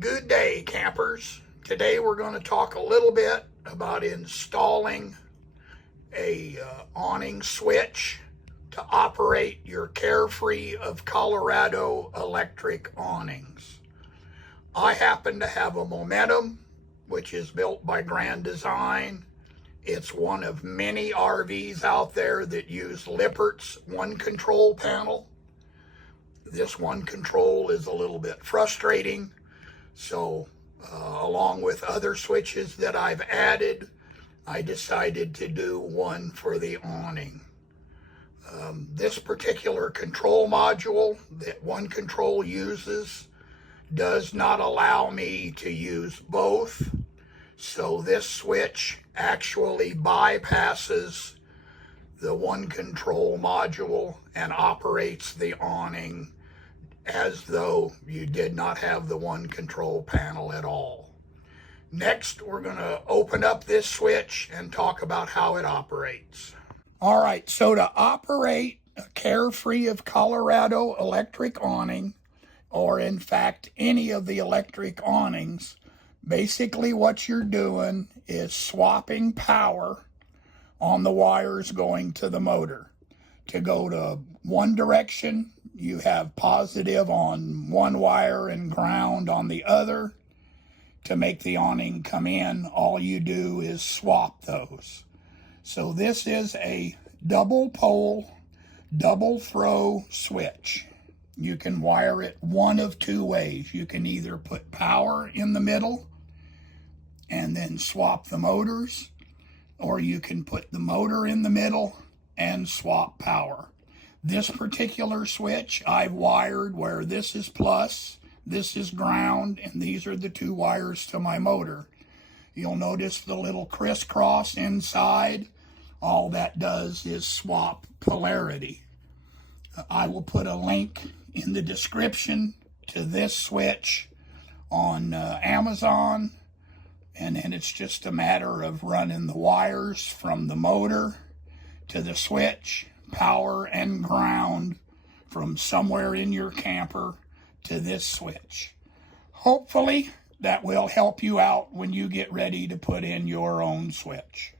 Good day, campers. Today we're going to talk a little bit about installing a awning switch to operate your Carefree of Colorado electric awnings. I happen to have a Momentum, which is built by Grand Design. It's one of many RVs out there that use Lippert's one control panel. This one control is a little bit frustrating. So along with other switches that I've added, I decided to do one for the awning. This particular control module that one control uses does not allow me to use both. So this switch actually bypasses the one control module and operates the awning as though you did not have the one control panel at all. Next, we're going to open up this switch and talk about how it operates. All right, so to operate a Carefree of Colorado electric awning, or in fact any of the electric awnings, basically what you're doing is swapping power on the wires going to the motor. To go to one direction, you have positive on one wire and ground on the other. To make the awning come in, all you do is swap those. So this is a double pole, double throw switch. You can wire it one of two ways. You can either put power in the middle and then swap the motors, or you can put the motor in the middle and swap power. This particular switch I've wired where this is plus, this is ground, and these are the two wires to my motor. You'll notice the little crisscross inside. All that does is swap polarity. I will put a link in the description to this switch on Amazon, and then it's just a matter of running the wires from the motor to the switch, power and ground from somewhere in your camper to this switch. Hopefully that will help you out when you get ready to put in your own switch.